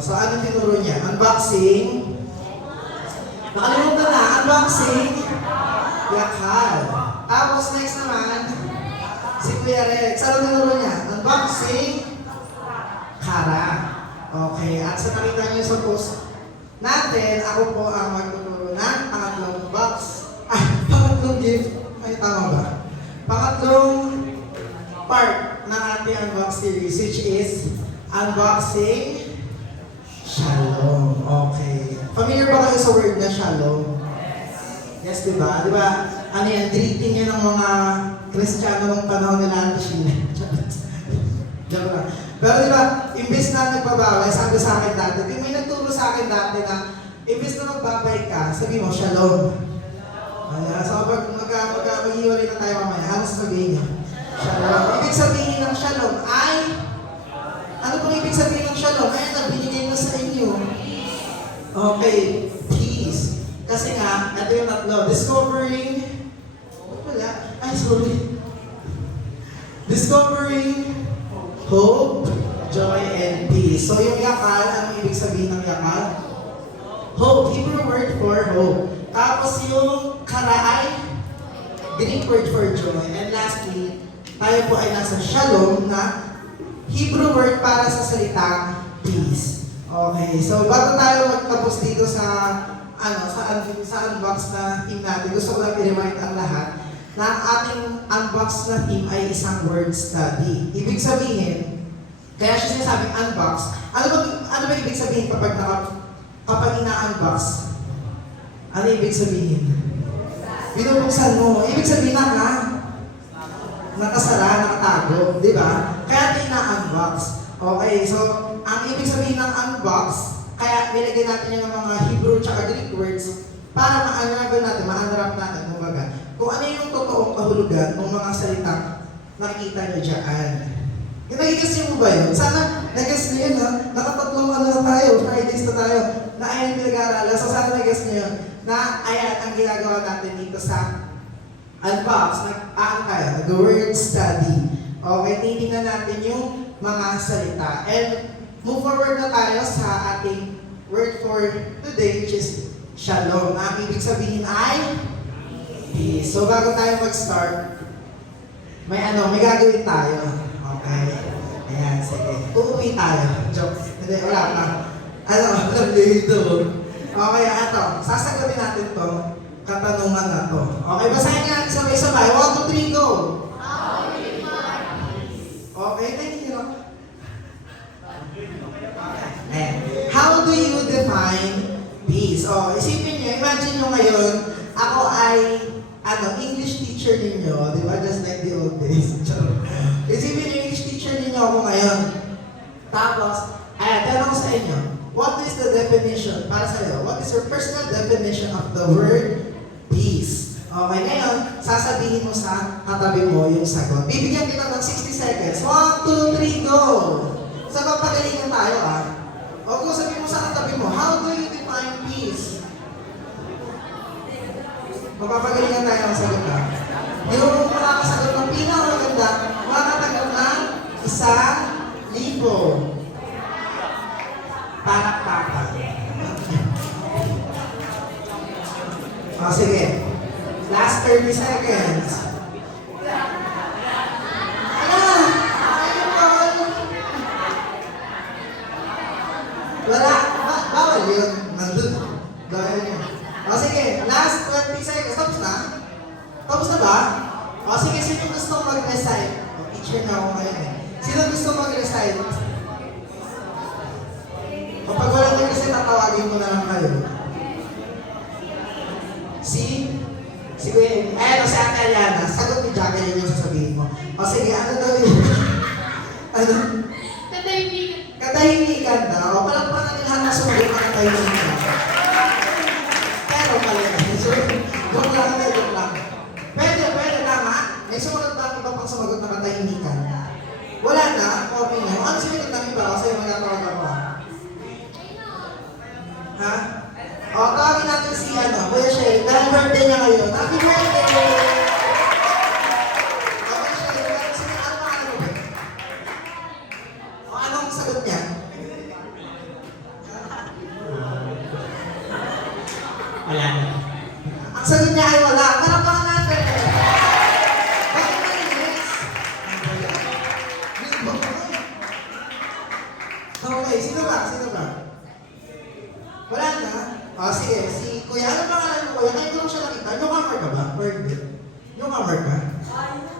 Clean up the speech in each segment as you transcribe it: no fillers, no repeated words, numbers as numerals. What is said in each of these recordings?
So, ano tinuro niya? Unboxing. Nakalimutan na. Unboxing. Yakal. Tapos, next naman, si Kuya Rex. Ano tinuro niya? Unboxing. Kara. Okay. At sa nakita niyo sa post natin, ako po ang magtuturo ng pangatlong box. Ay, pangatlong gift. Ay, tama ba? Pangatlong part ng ating unbox series, which is unboxing shalom. Okay. Familiar ba kayo sa word na shalom? Yes, di ba? Di ba? Ano yan? Greeting yan ng mga Kristiyano ng panahon nila ang China. Diyan lang. Pero di ba, imbes na nagpabaway, sabi sa akin dati, may nagturo sa akin dati na imbes na magbabay ka, sabi mo, shalom. Ayan. So, pag maghiwalay na tayo mamaya, ano sasabihin niya? Shalom. Ibig sabihin ng shalom ay, ano pong ibig sabihin ng shalom? Ay, nabinigay na sa inyo. Okay, peace. Kasi nga, ito yung tatlo. Discovering, wala, ay sorry. Discovering hope, joy, and peace. So yung yakal, anong ibig sabihin ng yakal? Hope, Hebrew word for hope. Tapos yung kara ay Greek word for joy. And lastly, tayo po ay nasa shalom na Hebrew word para sa salitang peace. Okay, so bago tayo magtapos dito sa unbox na theme natin, gusto ko lang i-remind ang lahat na ang ating unbox na theme ay isang word study. Ibig sabihin, kaya siya sinasabing unbox, ano ba ibig sabihin kapag ina-unbox? Ano ibig sabihin? Binubuksan mo. Ibig sabihin nakasara, nakatago, di ba? Kaya ito ina-unbox. Okay, so ang ibig sabihin ng unbox, kaya nilagay natin yung mga Hebrew tsaka Greek words para ma-unravel natin, ma-unwrap natin, kumbaga, kung ano yung totoong kahulugan ng mga salitang nakikita nyo dyan. Nag-guess niyo mo ba yun? Sana nag-guess niyo yun, ha? Nakatatlong na tayo, Fridays na tayo, na ayan pinag-aaralan. So sana nag-guess niyo yun, na ayan ang ginagawa natin dito sa unbox. Tayo, nag-word study. Okay, titingnan natin yung mga salita. And move forward na tayo sa ating word for today, which is shalom. Ang ibig sabihin ay peace. So bago tayo mag-start, may gagawin tayo. Okay. Ayan, sige. Uuwi tayo. Joke. Hindi, wala pa. Alam niyo ito. Okay, ito. Sasagutin natin to. Katanungan na to. Okay, basahin nga sabay-sabay. 1, 2, 3, go! Okay, thank you. How do you define peace? Oh, isipin niyo, imagine niyo ngayon, ako ay English teacher ninyo, di ba? Just like the old days. Isipin niyo, English teacher ninyo ako ngayon. Tapos, tanong ko sa inyo, what is the definition, para sa iyo, what is your personal definition of the word peace? Okay, ngayon, sasabihin mo sa katabi mo yung sagot. Bibigyan kita ng 60 seconds. 1, 2, 3, go! So, magpagalingan tayo, O kung sabihin mo sa katabi mo, how do you define peace? Magpapagalingan tayo ang sagot, Yung makakasagot ng pinakamaganda, makakatanggap ng 1,000. Palakpakan. Sige. Last 30 seconds. Wala. Bawal yun. Nandun. Bawal yun. Sige. Last 20 seconds. Tapos na? Tapos na ba? Sige. Sino gusto mag-recite? Teacher na ako ngayon Sino gusto mag-recite? Kapag walang nag-recite, tatawagin ko na lang kayo. Si Kuya, si Ate Aliana, sagot ni Jacqueline yung sasabihin mo. Sige, ano daw yun? Katahimikan daw. Palagpanan nila na sumagot ng katahimikan. Pero pala, joke lang. Pwede, tama. May sumagot ba ang iba pang sumagot ng katahimikan? Wala na, okay na. Ano sumagot ng iba? Kasi magkatawag ako. Ha? Tawagin natin si Kuya Sherry. Dahil birthday niya ngayon. Happy birthday! Okay, Sherry. Anong sagot niya? Wala na. Ang sagot niya ay wala. Tarapakan natin. Bakit malinis? Okay, sino ba? Sino ba? Wala na? O sige, si Kuya. Ano pangalan mo, Kuya? Ngayon ko lang siya nakita. Newcomer ka ba? Or hindi? Newcomer ka?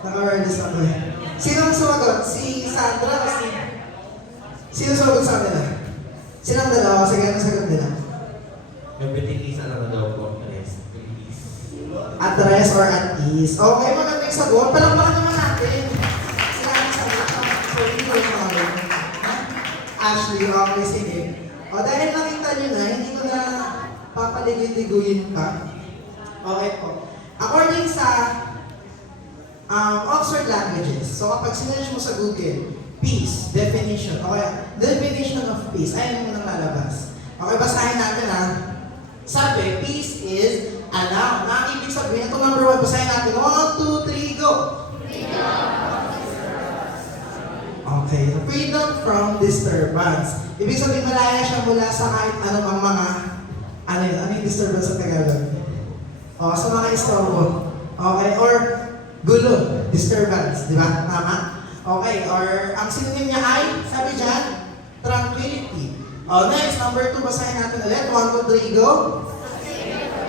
Naka-awareness ako eh. Sino ang sumagot? Si Sandra o si... Sino sumagot sa kanila? Silang dalawa? Sige, ano sagot nila? Nagbitigis na daw po. Rest. Release. At rest or at ease. Okay, magandang sagot. Palakpakan naman natin. Sila ang sagot. So, hindi ko yung mga Ashley, okay, sige. O, dahil nakita nyo na, hindi ko na papaligid-liguyin pa. Okay po. According sa Oxford Languages, so kapag sinerge mo sa Google, peace, definition, okay, definition of peace, ayun yung lalabas. Okay, basahin natin ha. Sabi, peace is a noun. Na ibig sabihin, ito number 1, basahin natin. 1, 2, 3, go! Okay, freedom from disturbance. Ibig sabihin, malaya siya mula sa kahit anumang mga, ano yung disturbance sa Tagalog? O, sa mga istorbo. Okay, or gulo, disturbance, di ba? Tama? Okay, or ang synonym niya ay, sabi dyan, tranquility. Oh, next, number 2, basahin natin ulit. 1, 2, 3, go.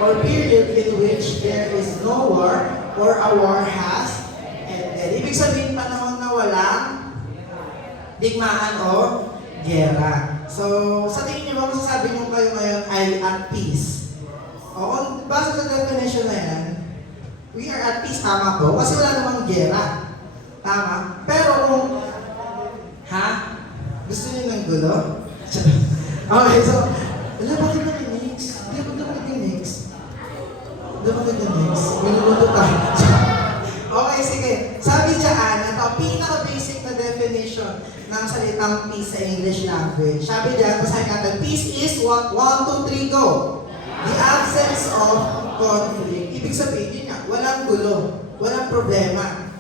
Or period in which there is no war or a war has ended. Ibig sabihin, panahon na walang digmaan o gera. So, sa tingin niyo ba masasabi niyo kayo ngayon ay at peace? O, kung base sa definition na yan, we are at peace, tama po? Kasi wala namang gera. Tama? Pero kung, ha? Gusto niyo ng gulo? Okay, so, alam, bakit na yung mix? Hindi ako dapat yung mix. Dapat yung mix. Minuto tayo. Okay, sige. Sabi dyan, ito, pinaka-basic na definition ng salitang peace sa English language. Sabi dyan, basahin natin, peace is what? 1, 2, 3, go! The absence of conflict. Ibig sabihin, yun nga, walang gulo, walang problema.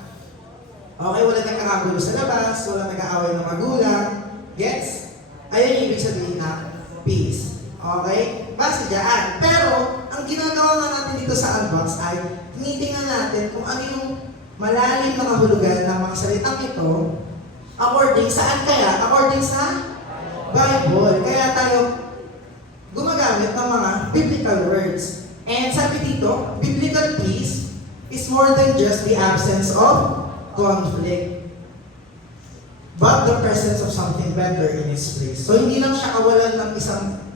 Okay, walang nagkakagulo sa labas, walang nag-aaway ng magulang. Gets? Ayun yung ibig sabihin na peace. Okay? Base dyan. Pero, ang ginagawa nga natin dito sa Unbox ay tinitingnan natin kung ano yung malalim na kahulugan ng mga salitang ito according saan kaya? According sa Bible. Kaya tayo gumagamit ng mga biblical words. And sabi dito, biblical peace is more than just the absence of conflict, but the presence of something better in its place. So hindi lang siya kawalan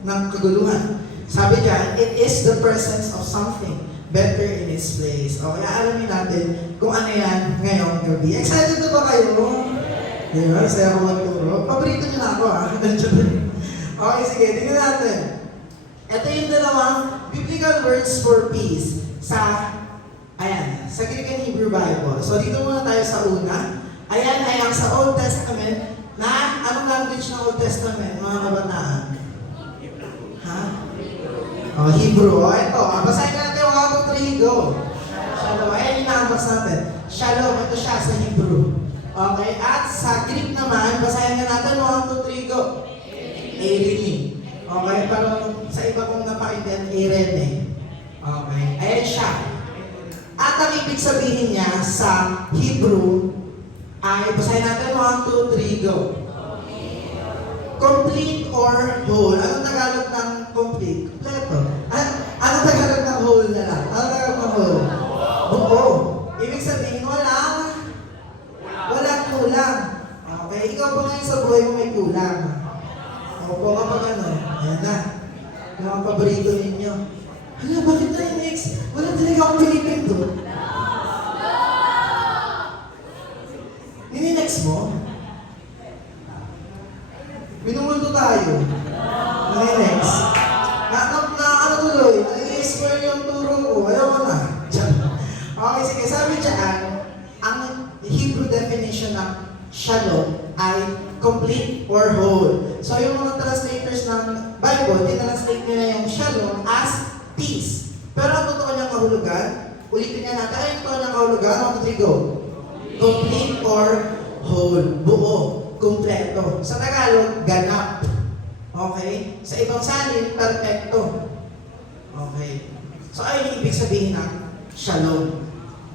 ng kaguluhan. Sabi diyan, it is the presence of something better in its place. Okay, alamin natin kung ano yan ngayong gabi. Excited na ba kayo? Di ba? Saya ko magturo. Paborito niyo na ako ha. Okay, sige, tingnan natin. Ito yung dalawang biblical words for peace sa sa Greek and Hebrew Bible. So dito muna tayo sa una. Ayan ay ang sa Old Testament na, anong language ng Old Testament, mga kabataan? Ha? Oh, Hebrew. O, ito. Basahin natin 1, 2, 3, go. Shalom. Ayan yung na-unbox natin. Shalom. Ito siya sa Hebrew. Okay. At sa Greek naman, basahin na natin 1, 2, 3, go. Eirene. Okay. Pero sa iba kong napakinggan, Eirene. Okay. Ayan siya. At ang ibig sabihin niya sa Hebrew ay, basahin natin 1, 2, 3, go. Complete or whole. Anong Tagalog ng complete? Kompleto. Anong Tagalog ng whole na lang? Anong Tagalog ng whole? Buo. Ibig sabihin, walang kulang. Okay, ikaw ba ngayon sa buhay mo may kulang? Opo, kapag ano? Ayan na. Yung mga paborito ninyo. Hala, bakit na yung next? Wala talaga akong pinipindot. Nini-next mo? Minumundo tayo. Nini-next. Ano tuloy? Nag-i-square yung turo ko. Ayaw ko na. Okay, sige. Sabi dyan, ang Hebrew definition ng shalom ay complete or whole. So yung mga translators ng Bible, tinranslate nila yung shalom as peace. Pero ang totoo niyang kahulugan, ulitin nga natin, ay ang totoo niyang kahulugan, 1, 2, 3, go. Complete or whole. Buo. Kompleto. Sa Tagalog, ganap. Okay? Sa ibang salin, perfecto. Okay. So ayun yung ibig sabihin ng shalom.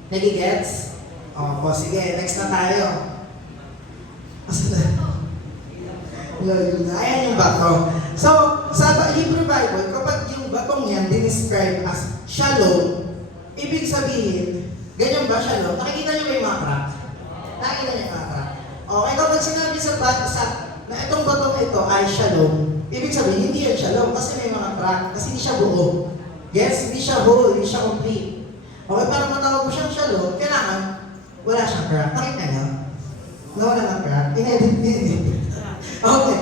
Nagigets? O, sige, next na tayo. Asa na? Ayan yung bato. So, sa Hebrew Bible, kapag yung batong yan dinescribe as shalom, ibig sabihin, ganyan ba shalom? Nakikita niyo ba yung mga crack? Nakikita niyo yung mga crack? Okay, kapag sinabi sa na itong batong ito ay shalom, ibig sabihin, hindi yan shalom kasi may mga crack, kasi hindi siya buo. Yes, hindi siya whole, hindi siya complete. Okay, para matawag mo siyang shalom, kailangan wala siyang crack. Nakita niyo? Nawala ng crack? Inedit. Okay.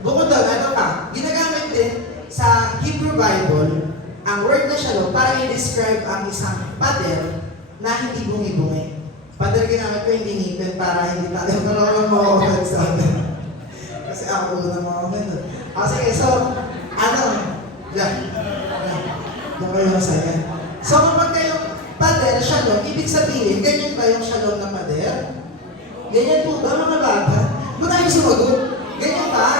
Bukod doon, ano pa? Ginagamit din sa Hebrew Bible ang word na shalom para i-describe ang isang pader na hindi bungi-bungi. Pader ginamit ko hindi ngipin para hindi tayo talagang ma-offend sa akin. Kasi ako na ma-offend. Sige, so, ano? Diyan kayo masaya. So, kapag kayong pader, shalom, ibig sabihin, ganyan ba yung shalom na pader? Ganyan po ba mga bata? Ba't tayo sumagot? Ganyan ba?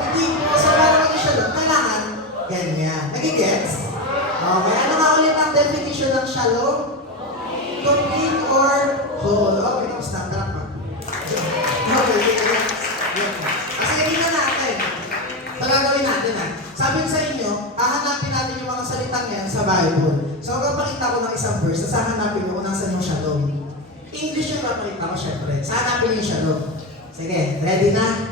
Hindi po. So, para maging shalom, kailangan ganyan. Nagigets? Okay. Ano nga ulit ang definition ng shalom? Complete or whole? Okay, tapos na. Pa. Okay, kasi hindi na natin. Ito gagawin natin ha. Sabi sa inyo, hahanapin natin yung mga salitang yan sa Bible. So, kapakita ko ng isang verse, sasahanapin nyo kung nasan yung shalom. English yung papakita ko, syempre. Sahanapin yung shalom. Sige, ready na?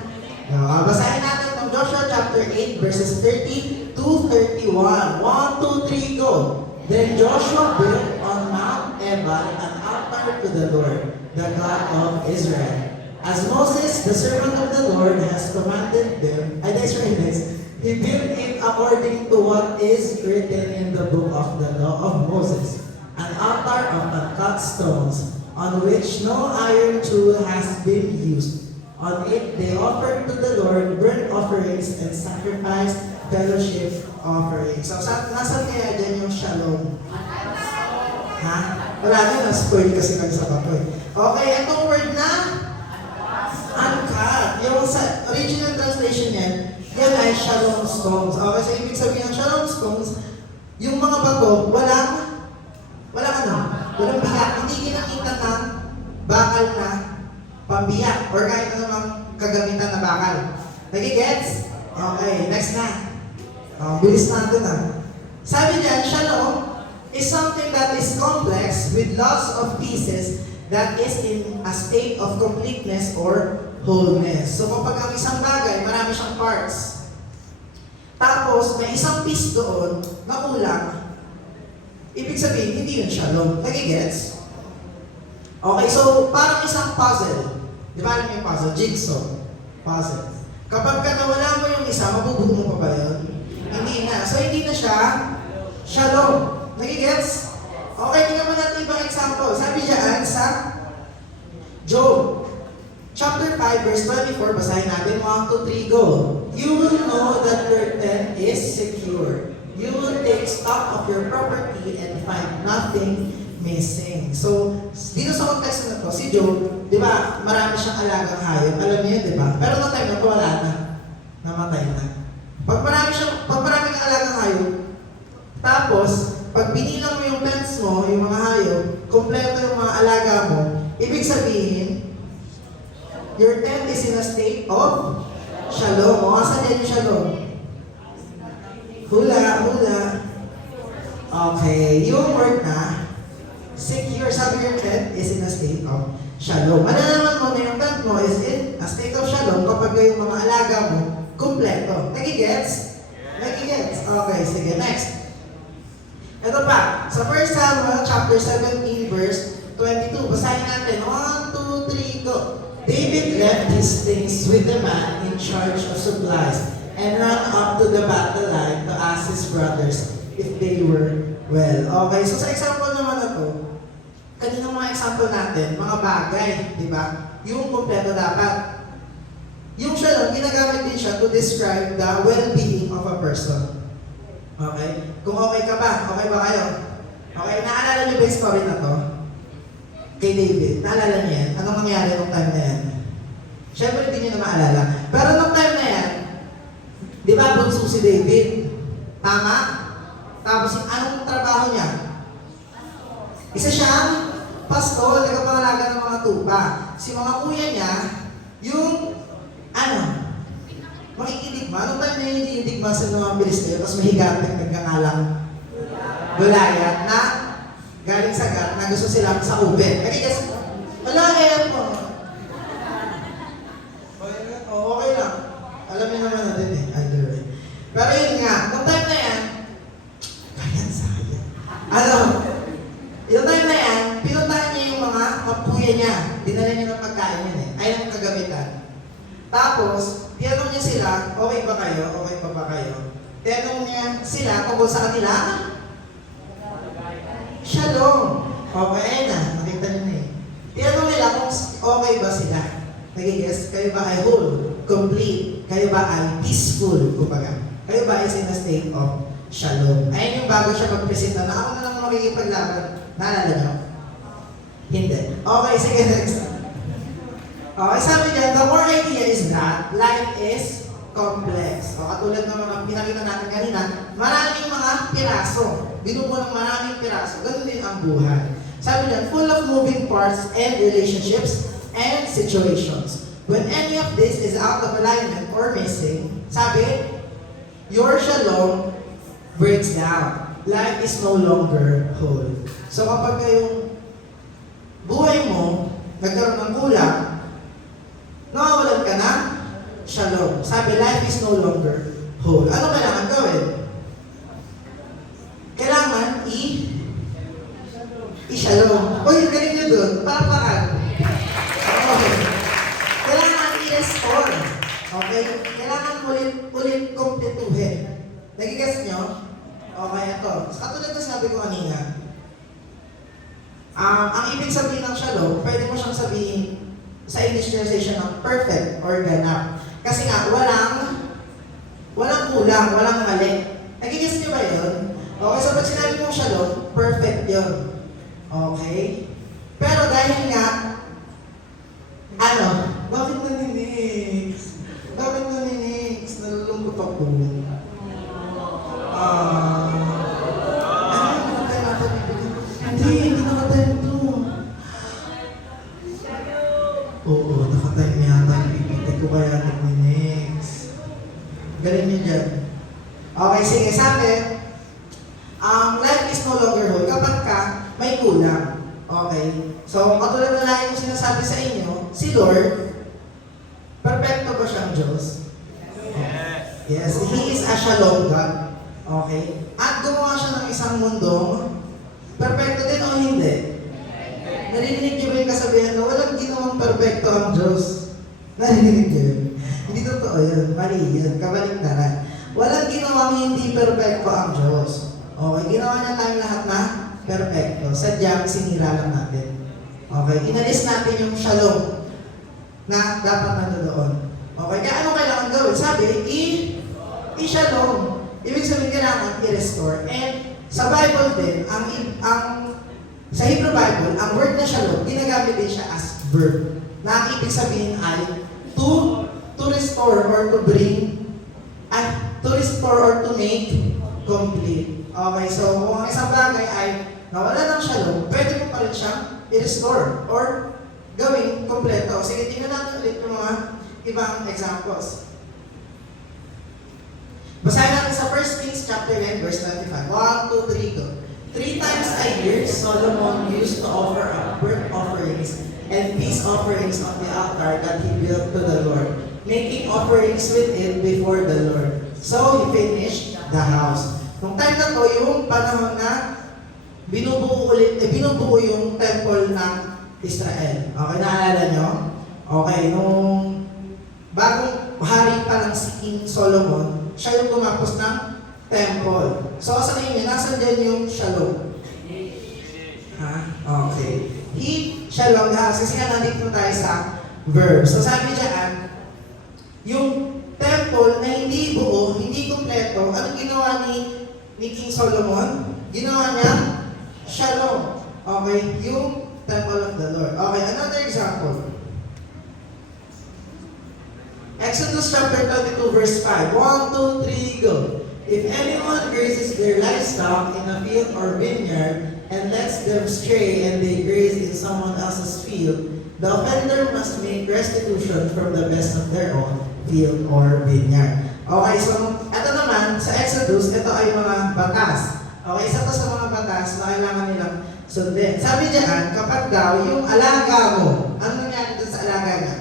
Basahin natin ng Joshua chapter 8 verses 30 to 31. 1, 2, 3, go! Then Joshua built on Mount Ebal an altar to the Lord, the God of Israel. As Moses, the servant of the Lord, has commanded them, he built it according to what is written in the book of the law of Moses, an altar of uncut stones, on which no iron tool has been used. On it, they offered to the Lord burnt offerings and sacrificed fellowship offerings. So, nasan kaya dyan yung shalom? Ha? Wala din, na-spoil kasi nagsabat ko eh. Okay, itong word na uncut. Yung sa original translation yan, yan ay shalom stones. Okay, so ibig sabihin ng shalom stones, yung mga bato, walang biyak. Hindi ginamita ng bakal na pambiyak or kahit anumang kagamitan na bakal. Nagigets? Okay, next na. Bilis natin na. Sabi diyan, shalom is something that is complex with lots of pieces that is in a state of completeness or wholeness. So kapag ang isang bagay, marami siyang parts. Tapos, may isang piece doon na kulang. Ibig sabihin, hindi yun shalom. Nagigets? Okay, so parang isang puzzle. Di ba alam yung puzzle? Jigsaw. Puzzle. Kapag nawala mo yung isa, mabubuo mo pa ba yun? Hindi na. So hindi na siya shalom. Nagigets? Okay, tingnan mo natin ibang example. Sabi diyan sa Job. Chapter 5, verse 24, basahin natin. 1, 2, 3, go. You will know that your tent is secure. You will take stock of your property and find nothing missing. So, dito sa context na to, si Job, di ba, marami siyang alagang hayop. Alam niyo yun, di ba? Pero noong time na to, wala na. Namatay na. Pag marami kang alagang hayop, tapos, pag binilang mo yung pets mo, yung mga hayop, kompleto yung mga alaga mo, ibig sabihin, your tent is in a state of shalom. O, asan yan yung shalom? Hula. Okay, yung word na, secure, sabi your tent is in a state of shalom. Malalaman mo na yung tent mo is in a state of shalom kapag yung mga alaga mo, kompleto. Nagigets? Nagigets? Okay, sige, next. Ito pa, sa 1 Samuel chapter 17 verse 22, basahin natin. 1, 2, 3, go. David left his things with the man in charge of supplies and ran up to the battle line to ask his brothers if they were well. Okay, so sa example naman na to, kaninang mga example natin, mga bagay, di ba? Yung kompleto dapat. Yung shalom, ginagamit din siya to describe the well-being of a person. Okay? Kung okay ka ba? Okay ba kayo? Okay, naalala niyo ba yung story na to? Kay David, naalala niyo yan? Anong nangyari nung time na yan? Siyempre, hindi niyo na maalala. Pero nung time na yan, di ba bunso si David? Tama? Tapos, anong trabaho niya? Isa siyang pastor, tagapangalaga ng mga tupa. Si mga kuya niya, yung, makikidigma. Anong time na yung hinidigma sa mga Pilisteo, tapos mahigapit nagkangalang gulayat na galing sa gat na gusto silang sa ube. Kasi, wala kaya po. Okay lang. Alam niyo naman natin eh, either way. Pero yun nga, nung time na yan, kaya sayang. Yung time na yan, pinuntahan niya yung mga kapuya niya. Dinala niya ng pagkain yan eh. Ay, ng kagamitan. Tapos, tinanong niya sila, okay ba kayo? Okay pa ba kayo? Tinanong niya sila tungkol sa kanila. Shalom. Okay na, nakita niyo na eh. Tinanong nila kung okay ba sila. Nagigess, kayo ba ay whole, complete? Kayo ba ay peaceful? Kumbaga, kayo ba ay in a state of shalom? Ayun yung bago siya magpresenta na ako na lang makikipaglaban. Naalala niyo? Hindi. Okay, sige, next. Okay, sabi niya, the more idea is that life is complex. O, katulad ng mga pinakita natin kanina, maraming mga piraso. Binubuo ng maraming piraso. Ganun din ang buhay. Sabi niya, full of moving parts and relationships and situations. When any of this is out of alignment or missing, sabi, your shalom breaks down. Life is no longer whole. So kapag yung buhay mo nagkaroon ng kulang, nawawalan ka na shalom. Sabi, life is no longer whole. Ano kailangan gawin? Kailangan i-shalom. Uy, galing nyo dun. Parang. Okay. Kailangan i-restore. Okay? Kailangan ulit kumpletuhin. Nagigets nyo? Okay, ito. Katulad na sabi ko kanina, ang ibig sabihin ng shalom, pwede mo siyang sabihin sa English translation ng perfect or ganap. Kasi nga, walang kulang, walang mali. Nagigets nyo ba yun? Okay, so pag sinabi mong shalom, perfect yun. Okay? Pero dahil nga, bakit naninix? Bakit naninix? Nalulungkot ako. Hindi nakatayo to. Oo, nakatayo yata. Ipipiti ko kaya naninix. Galing niyo dyan. Okay, sige, sabi, life is no longer whole kapag ka may kulang. Okay? So, katulad na lagi ko sinasabi sa inyo, si Lord, perfecto ba siyang Diyos? Yes, He is a shalom God. Okay? At gumawa siya ng isang mundong perfecto din o hindi? Narinig niyo ba yung kasabihan na walang ginawang perfecto ang Diyos? Narinig niyo yun? Hindi totoo yun. Mali yun. Kabaliktaran. Walang ginawang hindi perfecto ang Diyos. Okay? Ginawa niya tayong lahat na perfecto. Sadyang sinira lang natin. Okay? Inalis natin yung shalom na dapat nandoon. Okay? Kaya ano kailangan gawin? Sabi, i-shalom. Ibig sabihin kailangan i-restore. And sa Bible din, sa Hebrew Bible, ang word na shalom, ginagamit din siya as verb. Na ang ibig sabihin ay to restore or to bring, to restore or to make complete. Okay, so kung ang isang bagay ay nawala ng shalom, pwede mo pa rin siyang i-restore or gawing kompleto. Sige, tingnan natin ulit yung mga ibang examples. Basahin natin sa 1 Kings chapter 9, verse 25. 1, 2, 3, go. 3 times a year, Solomon used to offer up burnt offerings and peace offerings on the altar that he built to the Lord, making offerings with it before the Lord. So he finished the house. Nung time na to, yung panahon na binubuo yung temple ng Israel. Okay, naalala nyo? Okay, nung bagong hari pa lang si King Solomon, siya yung tumapos ng temple. So, sa inyo, nasan dyan yung shalom? Ha? Okay. Shalom the house. Kasi nga nandito tayo sa verb. So, sabi dyan, yung temple na hindi buo, hindi kompleto, anong ginawa ni King Solomon? Ginawa niya shalom. Okay? Yung temple of the Lord. Okay, another example. Exodus chapter 22 verse 5. 1, 2, 3, go. If anyone grazes their livestock in a field or vineyard and lets them stray and they graze in someone else's field, the offender must make restitution from the best of their own field or vineyard. Okay, so ito naman, sa Exodus, ito ay mga batas. Okay, isa to sa mga batas na kailangan nilang sundin. Sabi diyan, kapag daw yung alaga mo, ano nangyari dun sa alaga niya?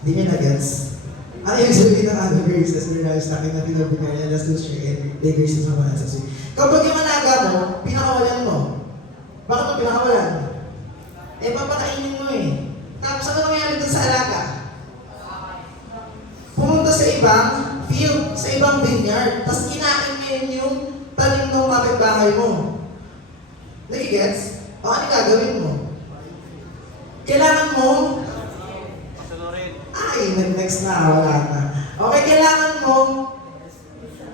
Hindi niya na-gets. Ano yung sabihin ng ano graces or livestock na pinabigay niya last two and they graces sa mga saswi? Kapag yung alaga mo, pinakawalan mo. Bakit mo pinakawalan? Eh, papakainin mo eh. Tapos ano nangyari dun sa alaga? Pumunta sa ibang field, sa ibang vineyard, tapos kinain niya yung tanim ng kapitbahay mo. Nagigets? O ano gagawin mo? Kailangan mo ay, next na, wala na. Okay, kailangan mo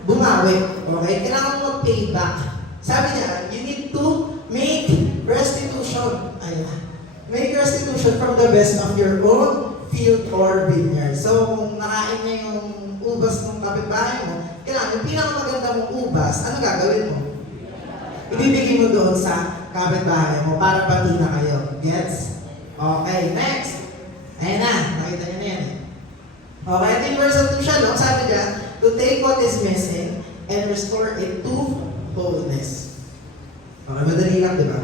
bumawi. Okay, kailangan mo pay back. Sabi niya, you need to make restitution. Ayun. Make restitution from the best of your own field or vineyard. So, kung nakain niya yung ubas ng kapitbahay mo, kailangan yung pinakamaganda mong ubas, ano gagawin mo? Ibibigay mo doon sa kapitbahay mo para pati na kayo. Gets? Okay, next. Ayan na, nakita niyo na yan. Okay, ito yung verse of siya, no? Sabi niya, to take what is missing and restore it to wholeness. Okay, madali lang, di ba?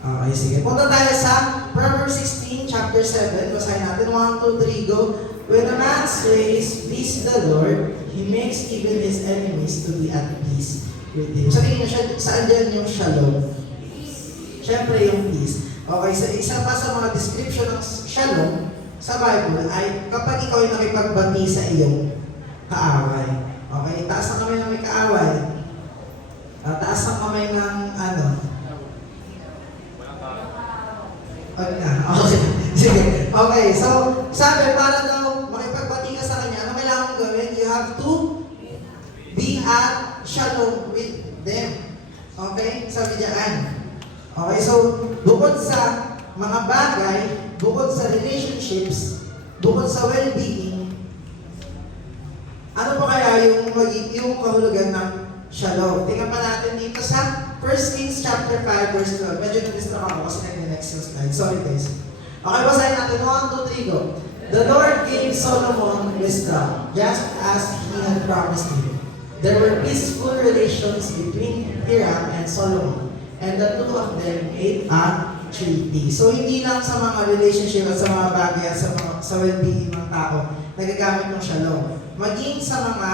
Okay, sige. Punta tayo sa Proverbs 16, chapter 7. Basahin natin. 1, 2, 3, go. When a man's ways please the Lord, He makes even his enemies to be at peace with him. Sabihin niyo, saan dyan yung shalom? Siyempre yung peace. Okay, so isa pa sa mga description ng shalom sa Bible ay kapag ikaw ay nakipagbati sa iyong kaaway. Okay, taas ang kamay ng may kaaway. Taas ang kamay ng ano? Okay, sige. Okay, so sabi para daw makipagbati ka sa kanya, ano kailangan mong gawin? You have to be at shalom with them. Okay, sabi diyan. Okay, so bukod sa mga bagay, bukod sa relationships, bukod sa well-being, ano pa kaya yung kahulugan ng shalom? Tingnan pa natin dito sa 1 Kings chapter 5 verse 12. Medyo na-distract ako kasi nag-next slide. Sorry guys. Okay, basahin natin. 1, 2, 3, go. The Lord gave Solomon wisdom, just as He had promised him. There were peaceful relations between Hiram and Solomon, and the two of them made a treaty. So, hindi lang sa mga relationship at sa mga bagay at sa well-being ng tao nagagamit ng shalom. Maging sa mga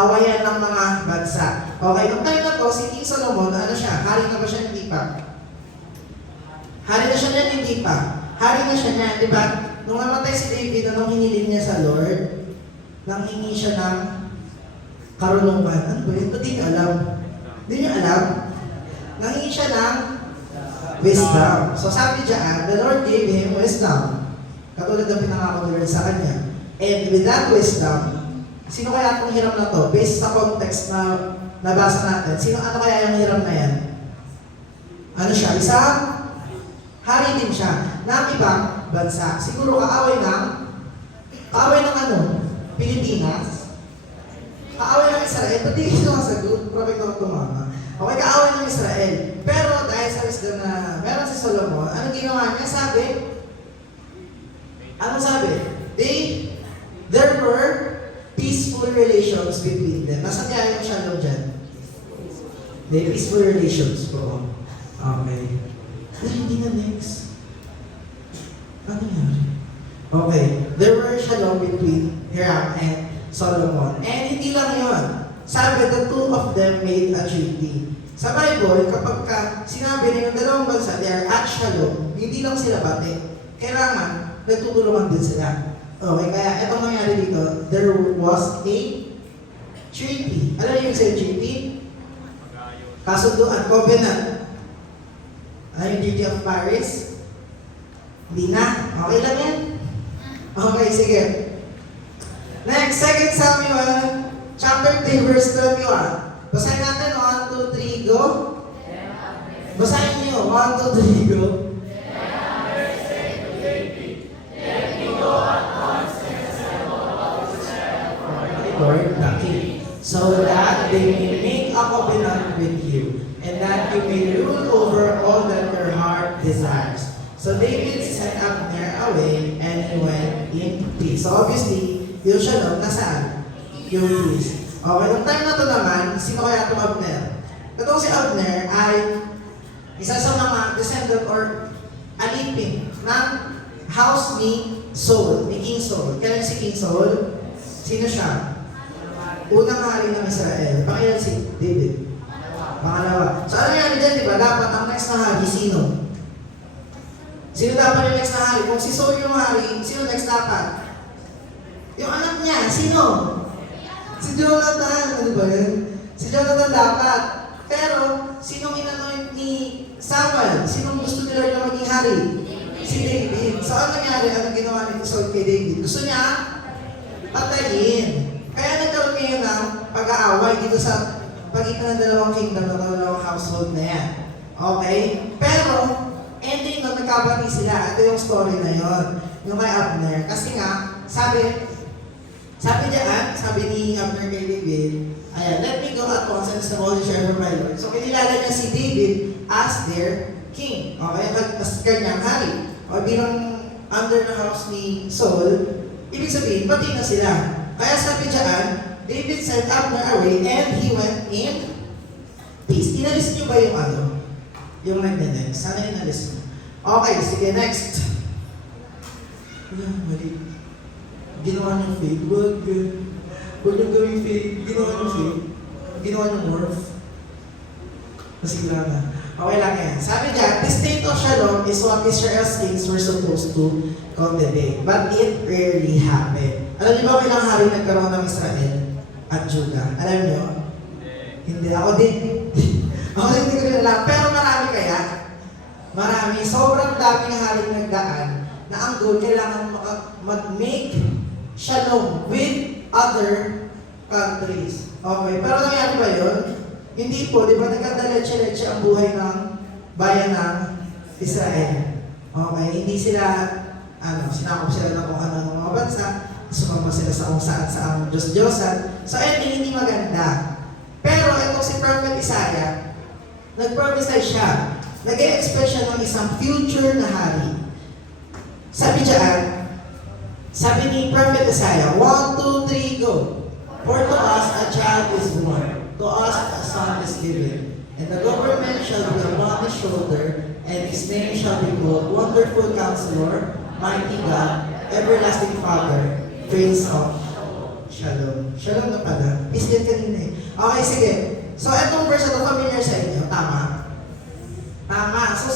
awayan ng mga bansa. Okay, nung time na to, si King Solomon, ano siya? Hari na ba siya? Hindi pa. Hari na siya niyan? Hindi pa. Hari na siya niyan, di ba? Nung namatay si David, anong hinilin niya sa Lord? Nang hingi siya ng karunungan. Ano ba yun? Hindi niyo alam. Hindi niyo alam? Nanghingi siya ng wisdom. So sabi diyan, the Lord gave him wisdom. Katulad ng pinangako ni Lord sa kanya. And with that wisdom, sino kaya itong hiram na to? Based sa context na nabasa natin, ano kaya yung hiram na yan? Ano siya? Isang hari din siya ng ibang bansa. Siguro kaaway ng ano? Pilipinas? Kaaway ng Israel? Pati ito ang sagot. Perfect ako tumama. Okay, kaaway ng Israel. Pero dahil sa wisdom na meron si Solomon, anong ginawa niya? Sabi? Anong sabi? There were peaceful relations between them. Nasaan kaya yung shalom dyan? May peaceful relations po. Okay. Pero hindi na next. Ano nangyari? Okay. There were shalom between Hiram and Solomon. And hindi lang yun. Sabi, the two of them made a treaty. Sa Bible, kapag sinabi na yung dalawang bansa, they are at shalom, hindi lang sila bate. Kailangan, nagtutulungan din sila. Okay, kaya itong nangyari dito, there was a treaty. Alam niyo yung sa treaty? Kasunduan, covenant. Alam yung Treaty of Paris? Hindi na. Okay lang yan? Okay, sige. Next, 2 Samuel, chapter 3, verse 21. Basahin natin, 1, 2, 3, go. Basahin niyo, 1, 2, 3, go. Lord the King, so that they may make a covenant with you, and that you may rule over all that your heart desires. So David sent Abner away, and he went in peace. So obviously, yung Shalom, nasaan? Yung peace. Okay, nung time na to naman, sino kaya itong Abner? Itong si Abner ay isa sa mga descendant or alipin ng house ni Saul, ni King Saul. Kailan si King Saul? Sino siya? Unang hari ng Israel. Pangilan si David? Pangalawa. So ano yan dyan, di ba? Dapat ang next na hari, sino? Sino dapat yung next na hari? Kung si Saul yung hari, sino next dapat? Yung anak niya, sino? Si Jonathan. Ano ba yun? Si Jonathan dapat. Pero, sinong inanoint ni Samuel? Sinong gusto ni Lord na maging hari? Si David. So ano nangyari? Anong ginawa ni Saul kay David? Gusto niya patayin. Kaya nagkaroon ngayon ng pag-aaway dito sa pagitan ng dalawang kingdom ng dalawang household na yan. Okay? Pero, ending na nagkabati sila. Ito yung story na yon, yung kay Abner. Kasi nga, sabi ni Abner kay David, ayan, let me go at once and establish share for my Lord. So, kinilala niya si David as their king. Okay? As kanyang hari. O bilang under the house ni Saul, ibig sabihin, pati na sila. Kaya sabi diyan, David sent Abner away and he went in peace. Inalis niyo ba yung ano? Yung nagnenext? Sana inalis niyo. Okay, sige, next. Mali. Ginawa niyong faith. Huwag niyong gawing faith. Ginawa niyong faith. Ginawa niyong worth. Masigla na. Okay lang yan. Sabi diyan, the state of Shalom is what Israel's kings were supposed to cultivate. But it rarely happened. Alam niyo ba ilang hari nagkaroon ng Israel at Judah? Alam niyo? Hindi. Ako din. Ako din hindi ko rin alam. Pero marami kaya? Marami. Sobrang daming hari nagdaan na ang goal kailangan mag-make Shalom with other countries. Okay. Pero nangyari ba yun? Hindi po, di ba nagkadaletse-letse ang buhay ng bayan ng Israel. Okay, hindi sila, sinakop sila ng kung ano ng mga bansa, sumama sila sa kung saan Diyos-Diyosan. So, hindi maganda. Pero itong si Prophet Isaiah, nag-prophesy siya, nag-e-expect siya ng isang future na hari. Sabi diyan, sabi ni Prophet Isaiah, 1, 2, 3, go! For to us a child is born. To us a son is given, and the government shall be upon his shoulder, and his name shall be called Wonderful Counselor, Mighty God, Everlasting Father, Prince of Shalom. Shalom na pala. Peace din kanina eh. Okay, sige. So, etong verse na familiar sa inyo. Tama? Tama. So,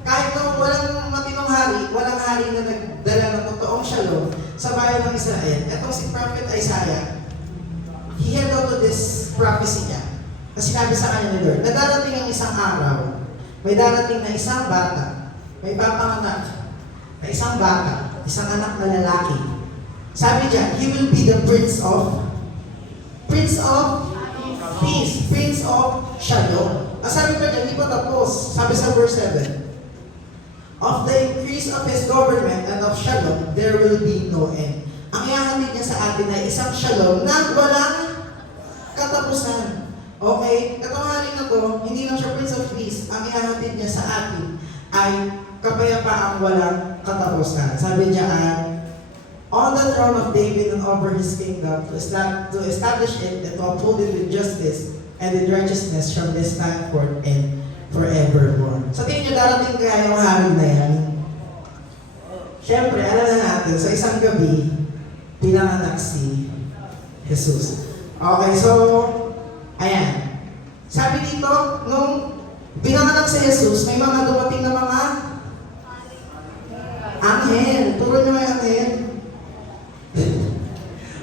kahit nung walang matinong hari, walang hari na nagdala ng totoong Shalom sa bayan ng Israel, etong si Prophet Isaiah, he held on to this prophecy niya. Na sinabi sa kanya ni Lord, na darating ang isang araw, may darating na isang bata, may papanganak na isang bata, isang anak na lalaki. Sabi diyan, he will be the Prince of Peace, Prince of Shalom. Sabi pa diyan, hindi pa tapos. Sabi sa verse 7, of the increase of his government and of Shalom, there will be no end. Ang ihahatid niya sa atin ay isang Shalom na walang katapusan. Okay? Itong hari na to, hindi lang siya Prince of Peace. Ang ihahatid niya sa atin ay kapayapaang walang katapusan. Sabi niya, on the throne of David and over his kingdom, to establish it and to uphold it with justice and with righteousness from this time forth and forevermore. So tingin niyo darating kaya yung hari na yan? Siyempre, alam na natin, sa isang gabi, pinanganak si Jesus. Okay, so, ayan. Sabi dito, nung pinanganak si Jesus, may mga dumating na mga anghel. Turo niyo may anghel.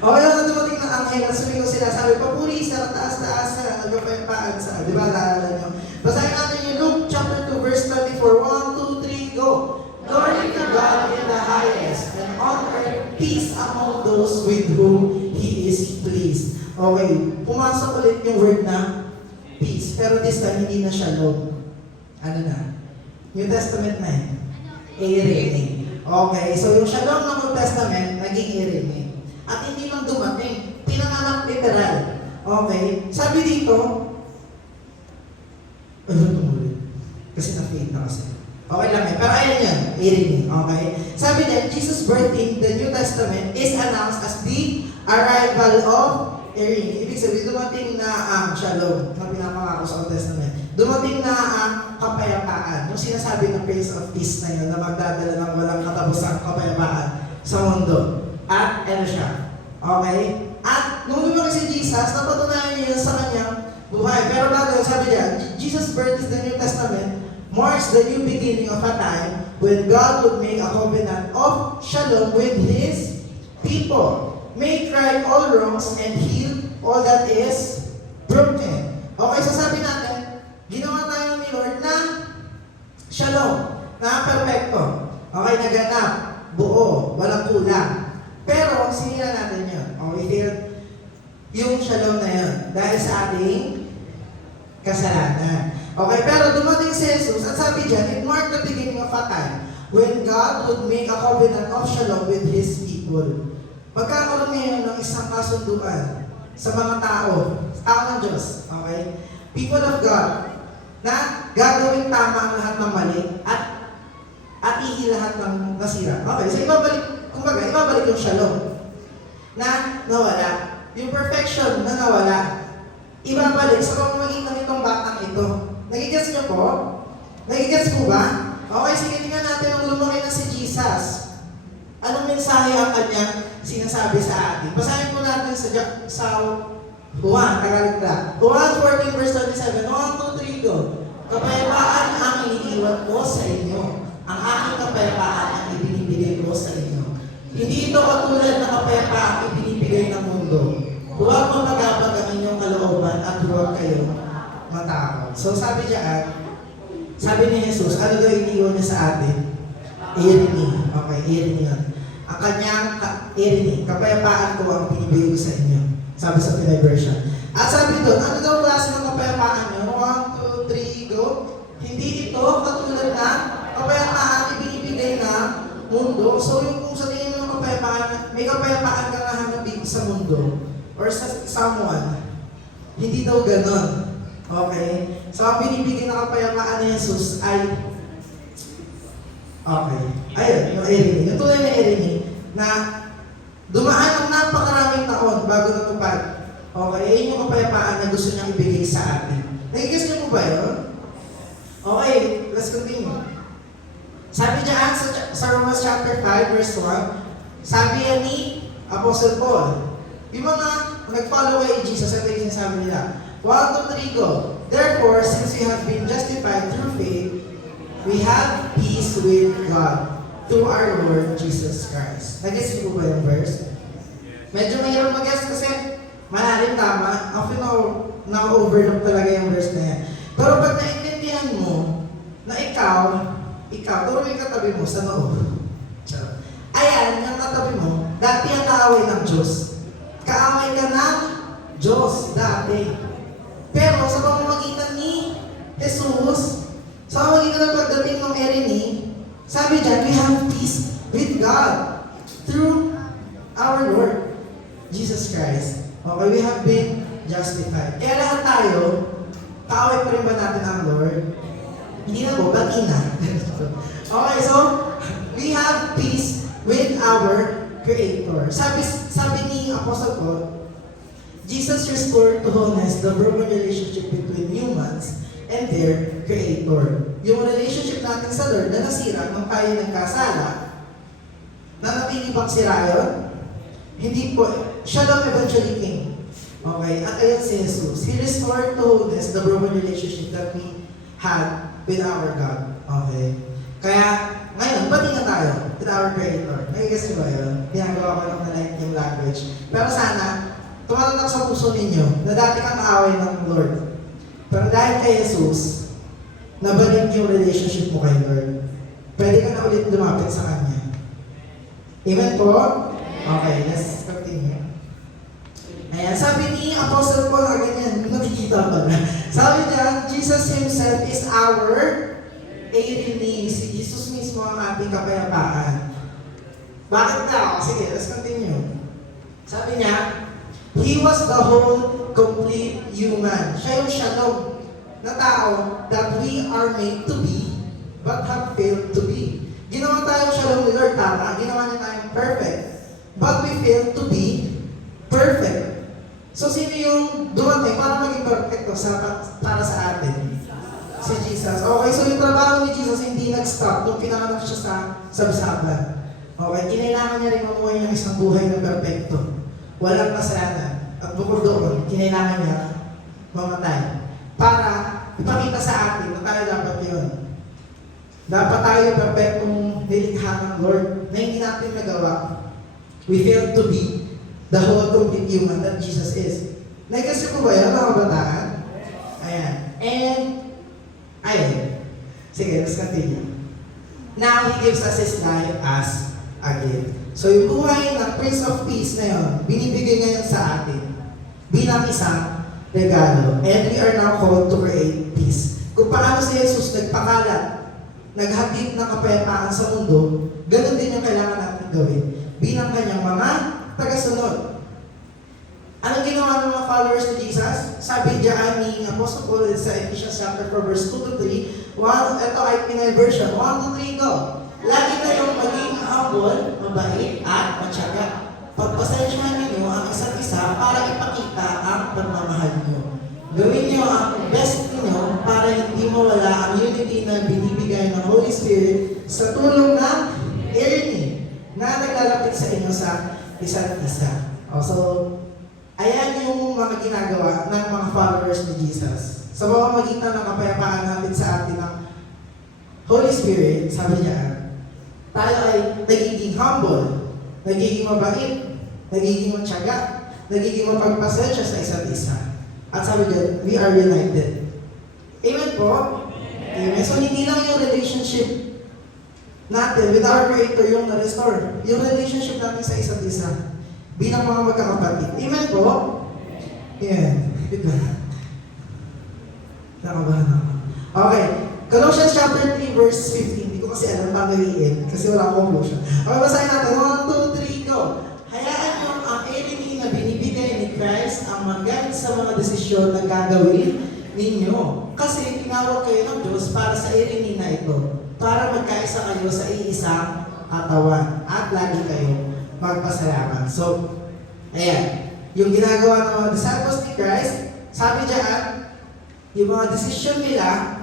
Okay, mga dumating na anghel, at sumigaw sila, sabi, papuri sa taas-taas na, nagpapayapaan sa, di ba, naalala niyo? Basahin natin yung Luke chapter 2, verse 24, 1, 2, 3, go! Glory to God in the highest, and on earth peace among those with whom He is pleased. Okay, pumasok ulit yung word na peace, pero this time hindi na shalom. Ano na? New Testament na eh. Eirene. Okay, so yung shalom ng New Testament, naging eirene. At hindi lang dumating, pinanganak Okay? Sabi dito, ano tumuloy? Kasi na-fade na kasi. Okay lang eh. Pero ayan yan. Irene. Okay? Sabi niya, Jesus' birth in the New Testament is announced as the arrival of Irene. Ibig sabihin, dumating na ang shalom na pinapangako sa Old Testament. Dumating na ang kapayapaan. Yung sinasabi ng Prince of Peace na yun na magdadala ng walang katapusang kapayapaan sa mundo. At ano siya? Okay? At nung lumaki si Jesus, napatunayan niya yun sa kanyang buhay. Pero bago, sabi niya, Jesus' birth is the New Testament marks the new beginning of a time when God would make a covenant of shalom with His people, make right all wrongs and heal all that is broken. Okay, so sabi natin, ginawa tayo ni Lord na shalom, na perfecto. Okay, naganap, buo, walang kulang. Pero, sinira natin yun. Okay, healed yung shalom na yun dahil sa ating kasalanan. Okay, pero dumating si Jesus at sabi dyan, it marked the beginning of a time when God would make a covenant of shalom with His people. Magkakaroon ngayon ng isang kasunduan sa mga tao ng Diyos, okay? People of God, na gagawin tama ang lahat ng mali at ihil lahat ng nasira. Okay, so ibabalik yung shalom na nawala. Yung perfection na nawala, ibabalik sa pamamagitan nitong batang ito. Nagigets niyo po? Nagigets po ba? Okay, sige, tingnan natin nung lumaki na si Jesus. Anong mensahe ang kanyang sinasabi sa atin? Basahin po natin sa Juan, Tagalog na. Juan 14 verse 27. 1, 2, 3, go. Kapayapaan ang iniiwan ko sa inyo. Ang aking kapayapaan ang ibinibigay ko sa inyo. Hindi ito katulad ng kapayapaan ibinibigay ng mundo. Huwag mapagabag ang inyong kalooban at huwag kayong matakot. So sabi ni Jesus, ano daw iniiwan niya sa atin? Irene. Okay, Irene yun. Ang kanyang Irene, kapayapaan ko ang pinibigay ko sa inyo. Sabi sa Pinay version. At sabi doon, ano daw klase ng kapayapaan nyo? 1, 2, 3, go. Hindi ito katulad na kapayapaan ibinibigay na mundo. So yung kung sa tingin mo ng kapayapaan, may kapayapaan ka nga hanapin sa mundo or sa someone, hindi daw ganon. Okay? So, ang binibigay na kapayapaan ni Jesus ay okay. Ayun, yung Irene. Yung tunay na Irene na dumaan ang napakaraming taon bago natupad. Okay? Ayun yung kapayapaan na gusto niyang ibigay sa atin. Nagigis niyo po ba yun? Okay, let's continue. Sabi dyan sa Romans chapter 5 verse 1, sabi yan ni Apostle Paul, yung mga nag-follow kay Jesus, ito yung sinasabi nila. 1, 2, 3, go. Therefore, since we have been justified through faith, we have peace with God through our Lord Jesus Christ. Nag-guess po ba yung verse? Medyo mahirap mag-guess kasi malalim tama. Often na-overlook talaga yung verse na yan. Pero pag naintindihan mo na ikaw, turuin katabi mo sa noo. Ayan, yung katabi mo, dati ang kaaway ng Diyos. Kaaway ka ng Diyos dati. Pero sa pamamagitan ni Jesus, sa pamamagitan ng pagdating ng Irene, sabi dyan, we have peace with God through our Lord Jesus Christ. Okay, we have been justified. Kaya lahat tayo, kaaway pa rin ba natin ang Lord? Hindi na po, bati na. Okay, so, we have peace with our Creator. Sabi ni Apostle Paul, Jesus restored to wholeness the broken relationship between humans and their Creator. Yung relationship natin sa Lord na nasira nung tayo nagkasala, na natili bang sira yun? Hindi po. Siya lang eventually came. Okay? At ayun si Jesus. He restored to wholeness the broken relationship that we had with our God. Okay? Kaya, ngayon, bati na tayo with our Creator. Nagigas niyo ba yun? Ginagawa ko lang na like yung language. Pero sana, tumatatak sa puso ninyo na dati kang kaaway ng Lord. Pero dahil kay Jesus, nabalik yung relationship mo kay Lord. Pwede ka na ulit lumapit sa Kanya. Amen po? Okay, let's continue. Ayan, sabi ni Apostle Paul, ganyan, nakikita pa na. Sabi niya, Jesus Himself is our Irene. Si Jesus mismo ang ating kapayapaan. Bakit daw? Sige, let's continue. Sabi niya, He was the whole complete human. Siya yung shalom na tao that we are made to be but have failed to be. Ginawa tayong shalom ni Lord, tama. Ginawa niya tayong perfect. But we failed to be perfect. So, sino yung dumating para maging perfecto para sa atin? Si Jesus. Okay, so yung trabaho ni Jesus hindi nag-stop nung pinanganak siya sa sabsaban. Okay, kinailangan niya rin mamuhay ng isang buhay na perfecto. Walang kasalanan. At bukod doon, kinailangan niya mamatay. Para ipakita sa atin na tayo dapat yun. Dapat tayo perfectong nilikha ng Lord na hindi natin nagawa. We failed to be the whole complete human that Jesus is. Nagkasya ko ba yan, mga kabataan? Ayan. And, ayun. Sige, let's continue. Now, He gives us His life as a gift. So, yung buhay ng Prince of Peace na yun, binibigay ngayon sa atin bilang isang regalo. And we are now called to create peace. Kung paano si Jesus nagpakalat, naghatid ng kapayapaan sa mundo, ganun din yung kailangan natin gawin bilang kanyang mga tagasunod. Anong ginawa ng mga followers ni Jesus? Sabi diyan ni Apostle Paul sa Ephesians chapter 4 verse 2 to 3. Ito ay Pinay version. 1 to 3 go. Lagi kayong maging humble, mabait, at matyaga. Pagpasensyahan ninyo ang isa't isa para ipakita ang pagmamahal niyo. Gawin niyo ang best niyo para hindi mawala ang unity na binibigay ng Holy Spirit sa tulong ng irony na naglalapit sa inyo sa isa't isa. So, ayan yung mga ginagawa ng mga followers ni Jesus. Sa pamamagitan ng kapayapaan natin sa atin ng Holy Spirit, sabi niya, tayo ay nagiging humble, nagiging mabait, nagiging matyaga, nagiging mapagpasensya sa isa't isa. At sabi niya, we are united. Amen po? Amen. So, hindi lang yung relationship natin with our Creator yung na-restore. Yung relationship natin sa isa't isa bilang mga magkakapatid. Amen po? Amen. Nakabahan ako. Okay. Colossians chapter 3 verse 15. Hindi ko kasi alam paano i-end kasi wala akong conclusion. Okay, basahin natin. 1, 2, 3, go. Hayaan niyo ang irony na binibigay ni Christ ang mag-guide sa mga desisyon na gagawin ninyo. Kasi tinawag kayo ng Diyos para sa irony na ito. Para magkaisa kayo sa iisang katawan. At lagi kayo magpasalamat. So, ayan. Yung ginagawa ng mga disciples ni Christ, sabi diyan, yung mga desisyon nila,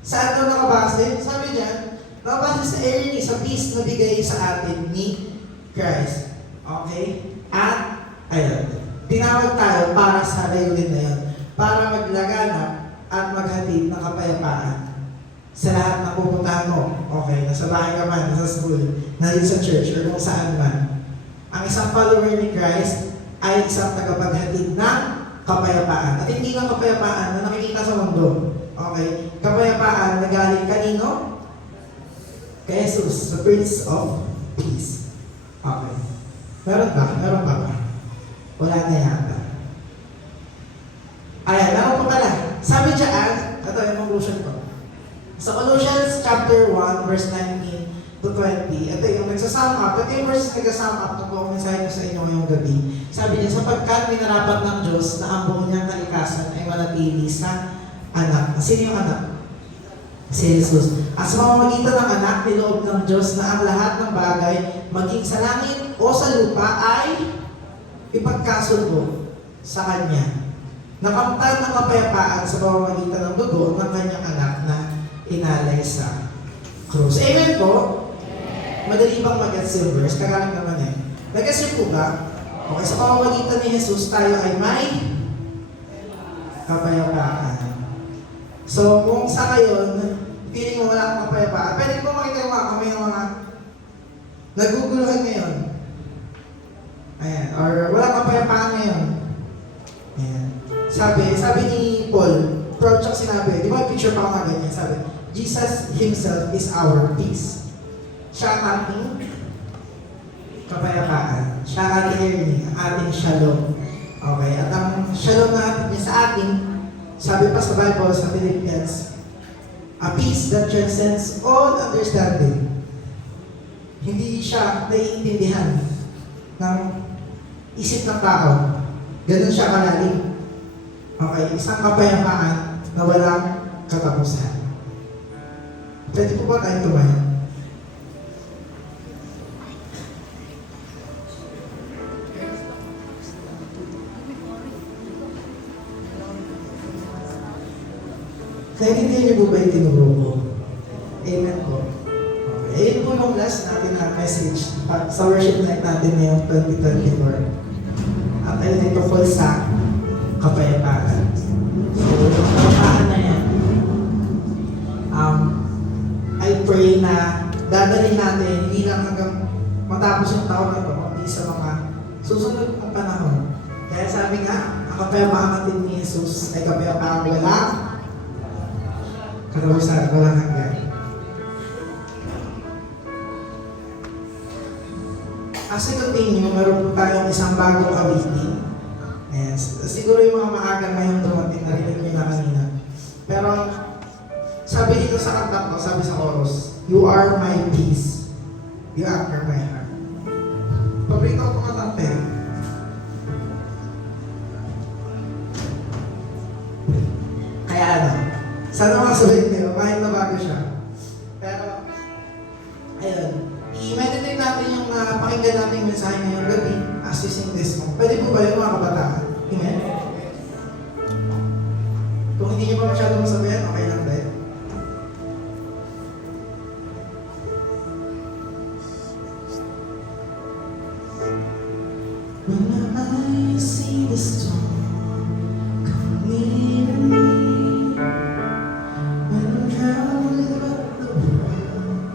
saan daw nakabase? Sabi diyan, nakabase sa irony, sa peace na bigay sa atin ni Christ. Okay? At, ayun, tinawag tayo para sa layunin na yun. Para maglaganap at maghatid ng kapayapaan sa lahat na pupuntahan mo. Okay, nasa bahay ka man, nasa school, nandito sa church, or kung saan man. Ang isang follower ni Christ ay isang tagapaghatid ng kapayapaan. At hindi lang kapayapaan na nakikita sa mundo. Okay? Kapayapaan na galing kanino? Kay Jesus, the Prince of Peace. Okay. Meron ba? Meron pa ba? Wala na yata. Ayan, meron pa pala. Sabi dyan, ito yung conclusion ko. Sa Colossians chapter 1, verse 19 to 20, ito yung nagsasum up. Ito yung verse na nagsasum up na po ang mensahe ko sa inyo ngayong gabi. Sabi niya, sapagkat minarapat ng Diyos na ang buong niyang kalikasan ay manatili sa anak. Sino yung anak? Si Jesus. At sa pamamagitan ng anak, niloob ng Diyos na ang lahat ng bagay, maging sa langit o sa lupa, ay ipagkasundo sa Kanya. Nakamtan ng kapayapaan sa pamamagitan ng dugo ng Kanyang anak na inalay sa krus. Amen po? Madali bang mag-gets yung verse? Kagaling naman eh. Nag-gets yung po ba? Okay, sa pamamagitan ni Jesus, tayo ay may kapayapaan. So, kung sa ngayon, feeling mo wala kang kapayapaan, pwede mo makita yung mga kami yung mga naguguluhan ngayon. Ayan. Or wala kang kapayapaan ngayon. Ayan. Sabi ni Paul, proud siyang sinabi, di ba picture pa ako nga ganyan, sabi, Jesus Himself is our peace. Siya ang ating kapayapaan. Siya ang ating irony, ang ating shalom. Okay, at ang shalom na ating niya sa atin, sabi pa sa Bible, sa Philippians, a peace that transcends all understanding. Hindi siya naiintindihan ng isip ng tao. Ganun siya kalalim. Okay, isang kapayapaan na walang katapusan. Pwede po ba tayong tumayo? Naintindihan niyo po ba yung tinuro ko? Amen po. Okay. Ayun po yung last natin na message sa worship night natin ngayong 2024. At ayun ito po sa kapayapaan. So, yung kapayapaan na yan, I pray na dadalhin natin hindi lang hanggang matapos yung taon na ito, kundi sa mga susunod na panahon. Kaya sabi nga, ang kapayapaan natin ni Jesus ay kapayapaan walang katapusan, walang hanggan. As we continue, meron po tayong isang bagong awitin. Yes. Siguro yung mga maaga ngayong dumating, narinig nyo na kanina. Pero, sabi dito sa kanta ko, sabi sa chorus, "You are my peace. You anchor my heart." Paborito ko kumakanta eh. Kaya ano, sana makasabihin nyo, kahit na bago siya. Pero, ayun, i-meditate natin yung pakinggan natin yung mensahe ngayong gabi as we sing this song. Pwede po ba yun mga kabataan? Amen? Kung hindi nyo pa masyadong masabihan, okay lang tayo. When I see the storm come near me, when I'm drowning but the world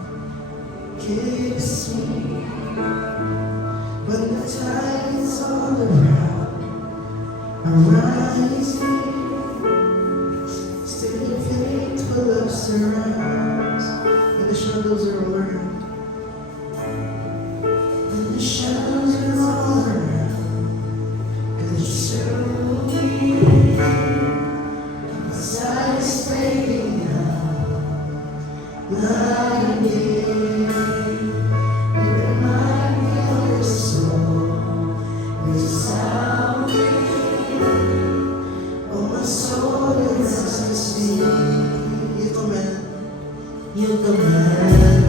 kicks me, when the tide is all around, I'm rising, still faithful love surrounds, when the shadows are all around. When the shadows are all around, 'cause you surround me, my sight is fading now, like a day. You remind me of your soul, your sound, oh my soul is ecstasy. You command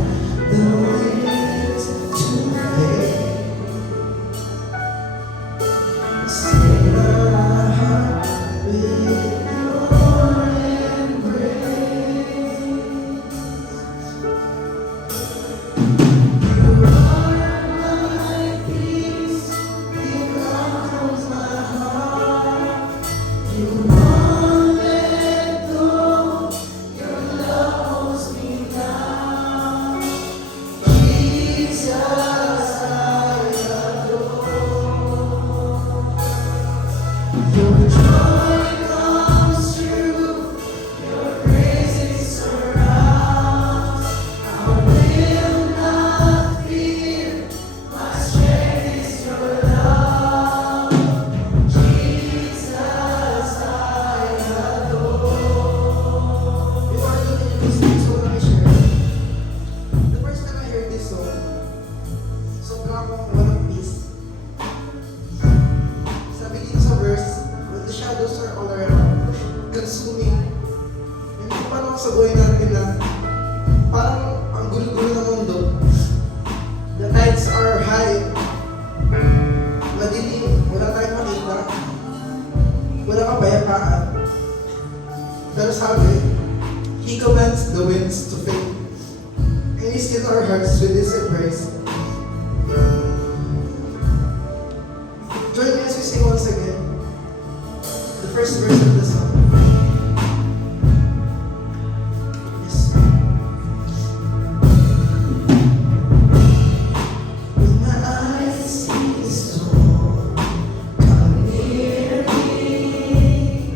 the winds to fade. Sing our heart with your embrace. You are my peace, you calm my heart. You won't let go, your love holds me down. Jesus, I adore. Your joy comes true, your praise surrounds. I will not fear, my strength is your love. Jesus, I adore. Before I continue this song, so let me share. The first time I heard this song, sobrang akong walang peace. Sabi dito sa verse, when the shadows are all around, consuming. Yung mga panahon sa buhay natin na parang ang gulo-gulo ng mundo. The tides are high. Madilim, wala tayong makita. Wala kapayapaan. Pero sabi, He commands the winds to fade. And He still our hearts with His embrace. Join me as we sing once again the first verse of the song. Yes. With my eyes see the storm come near me,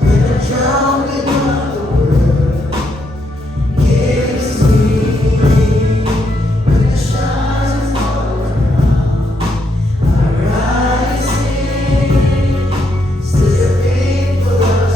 when I'm drowning on the world gives me, when the shadows all around are rising, still faithful love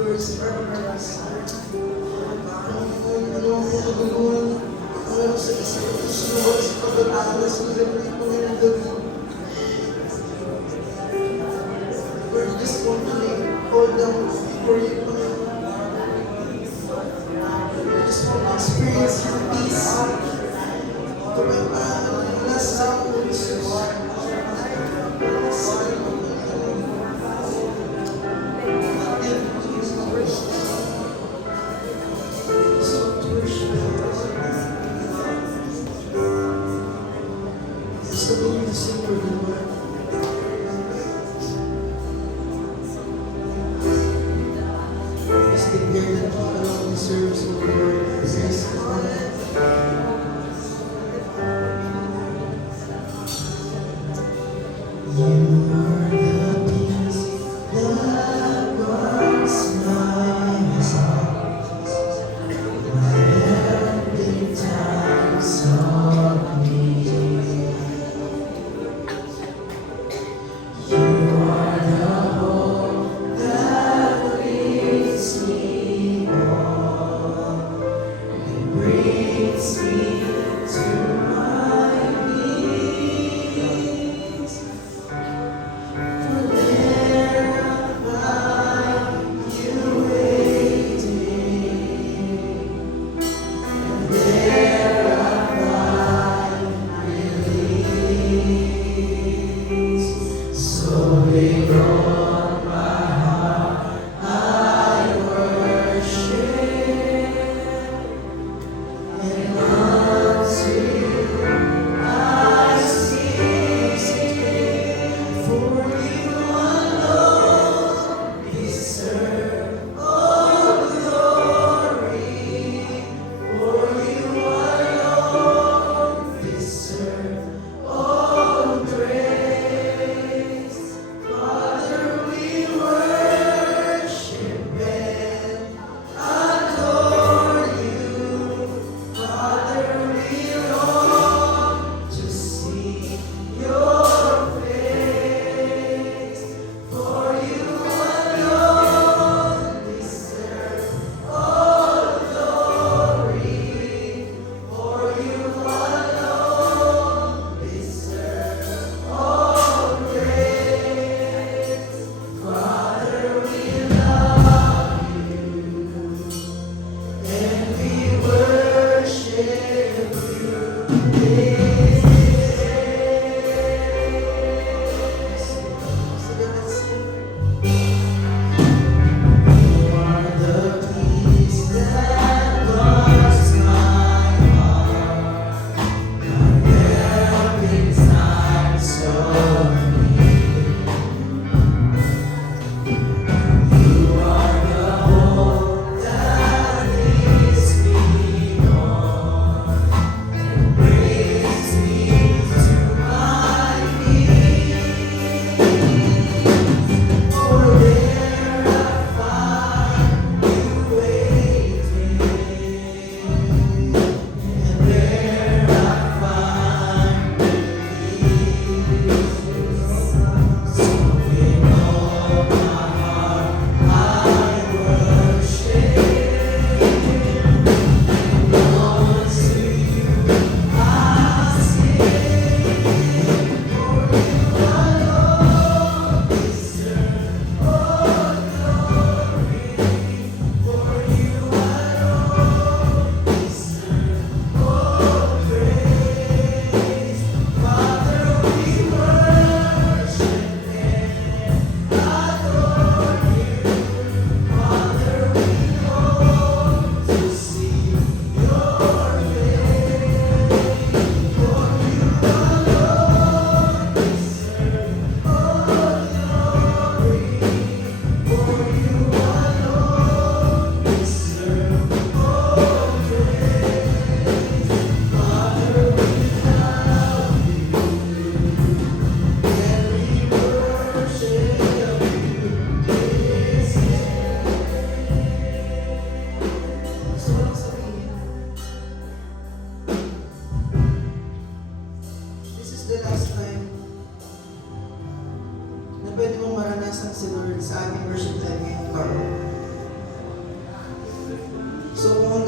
Lord, sa pagkakalas. Ano ang magagawan? Ang meron sa isip at susunod sa pagkakalas ko sa pray ko ngayong gabi. Lord, I just want to lay all down before you, Panginoon. I just want to experience your peace. Kapayapaan na nasa ako, Jesus. Sabihin niyo sa Lord, Lord. Please declare that He alone deserves all glory, praise, and honor. You are the peace that guards my heart. My every times of need. You are the hope that leads me on and brings me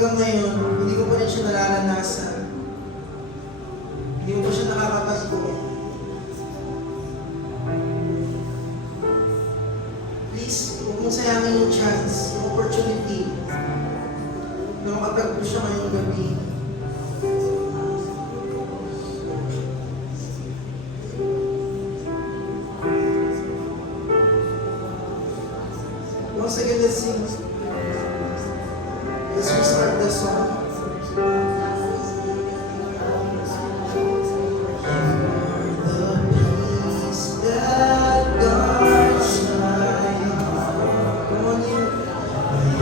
hanggang ngayon, hindi ko pa rin siya nararanasan. Hindi ko pa siya nakakatanto. Please, huwag mong sayangin yung chance, yung opportunity na makatagpo siya ngayong gabi. Once again, let's sing. Let's restart the song. The peace that guards my heart. Come on, you.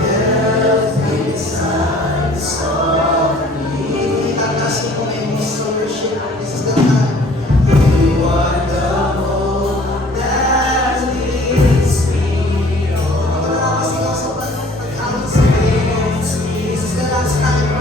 Every time softly. Tataas niyo po ngayon sa worship. This is the time. You are the hope that leads me on. Ako na nakasigaw sa pag-awit sa Panginoon. This is the last time.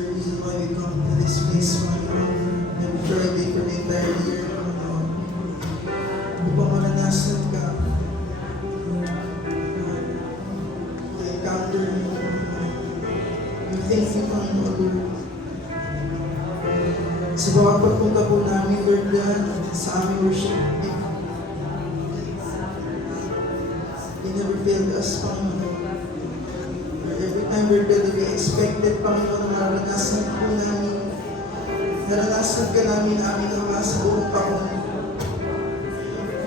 the reason why we come to this place, Panginoon. And Friday for the entire year, Panginoon. Upang maranasan ka. To encounter you. We thank you, Panginoon, Lord. Sa bawat pagpunta po namin, Lord God, sa aming worship, you never failed us, Panginoon. Every time we're there, we expected, Panginoon, na maranasan po namin. Naranasan ka namin, aming Ama, sa buong taon.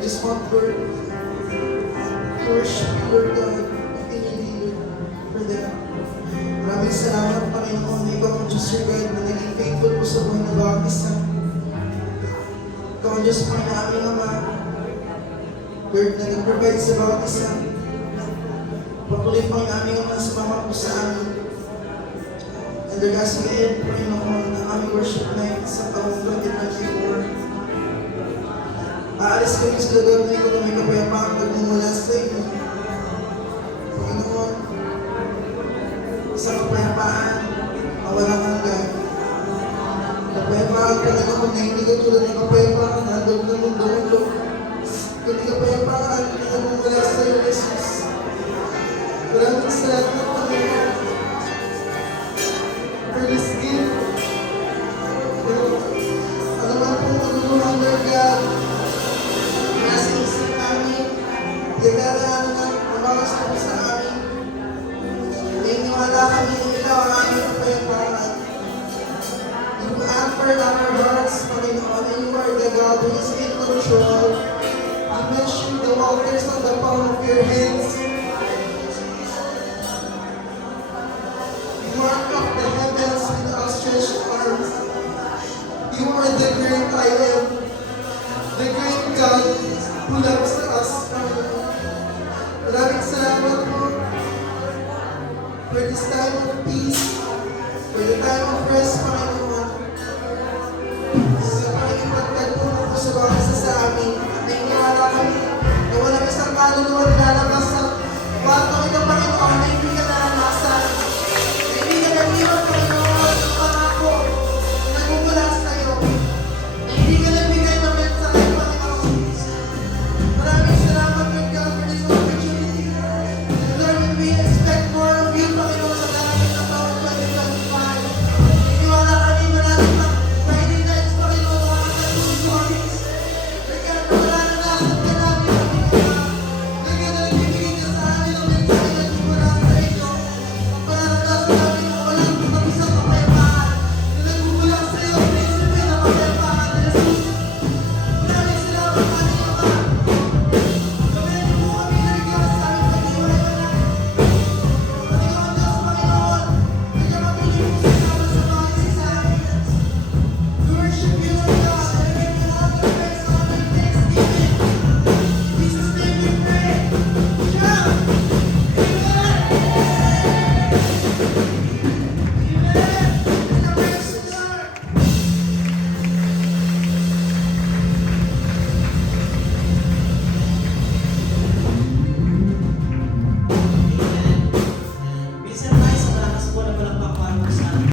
Just want, Lord, to worship you, Lord God, continually, Lord, for that. Maraming salamat, Panginoon, na ikaw ang Diyos, Your God, na naging faithful po sa buhay ng bawat isa. Ikaw ang Diyos, Panginoon, aming Ama. Lord, na nag-provide sa bawat isa. Patuloy po ang aming Ama sa mga po sa amin. And Lord, as we end, Panginoon, ang aming worship night sa taong 2024, aalis kami sa lugar na ito na may kapayapaan nagmumula sa iyo. Panginoon, sa kapayapaan, walang hanggan. Kapayapaan, Panginoon, na hindi katulad ng kapayapaan na handog ng mundo. Kundi kapayapaan na nagmumula sa iyo, Jesus. Maraming salamat, Panginoon, for this gift. Ano man pong magulungan, Lord God, nasa isip namin, pinagdadaan na ang mga sabi sa amin. Naniniwala kami na ikaw ang aming kapayapaan. You anchor our hearts, Panginoon, and you are the God who is in control. You measure the waters on the palm of your hands. You mark up the heavens with outstretched arms. You are the great I am, the great God who loves us. Maraming salamat po for this time of peace.